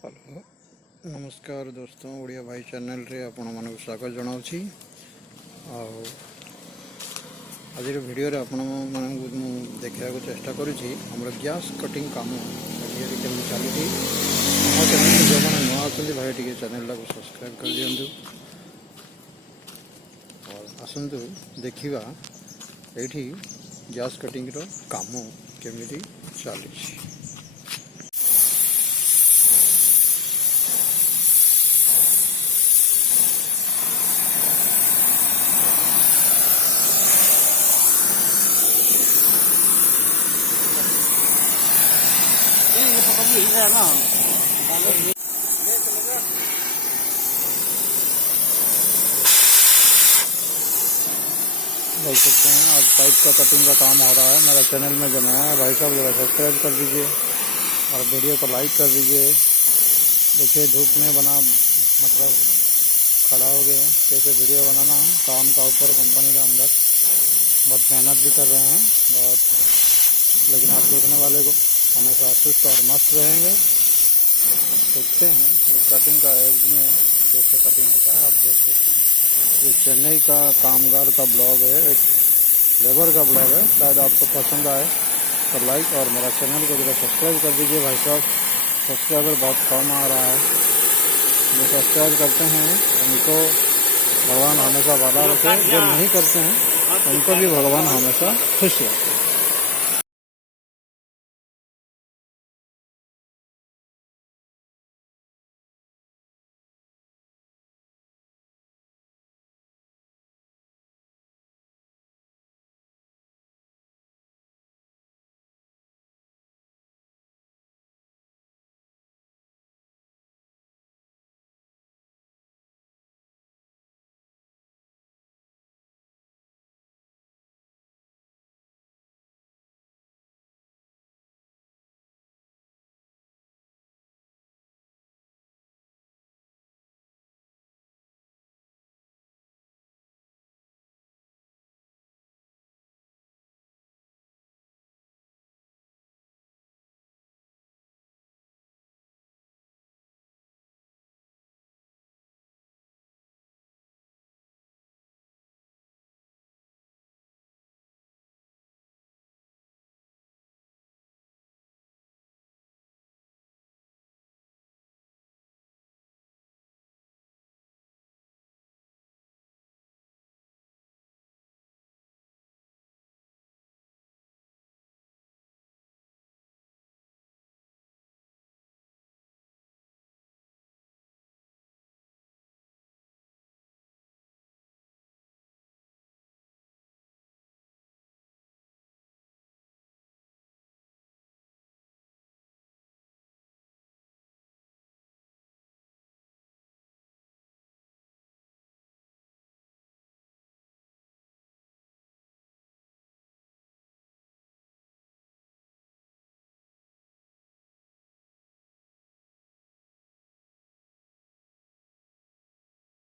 Hello नमस्कार दोस्तों ओडिया भाई चैनल रे आपण मानक स्वागत जनावछि। आज वीडियो रे आपण मानक देखा चेष्टा करुछि हमर गैस कटिंग काम केमि चलुछि। हम चैनल जो मैंने नुआ आछंती भाई टिके चैनल को सब्सक्राइब कर दियंतु और आसंतु देखिबा एठी गैस कटिंग रो काम केमिति चलुछि। है ना देख सकते हैं आज पाइप का कटिंग का काम हो रहा है। मेरा चैनल में जो नया है भाई साहब जरा सब्सक्राइब कर दीजिए और वीडियो को लाइक कर दीजिए। देखिए धूप में बना मतलब खड़ा हो गए कैसे वीडियो बनाना है काम का ऊपर कंपनी के अंदर बहुत मेहनत भी कर रहे हैं बहुत, लेकिन आप देखने वाले को हमेशा सुस्त और मस्त रहेंगे। आप देखते हैं कटिंग का एज में कैसे कटिंग होता है, आप देख सकते हैं। ये चेन्नई का कामगार का ब्लॉग है, एक लेबर का ब्लॉग है। शायद आपको पसंद आए तो लाइक और मेरा चैनल को जरा सब्सक्राइब कर दीजिए भाई साहब। सब्सक्राइबर बहुत कम आ रहा है। जो सब्सक्राइब करते हैं उनको भगवान हमेशा भला रखे, जो नहीं करते हैं उनको भी भगवान हमेशा खुश रखे।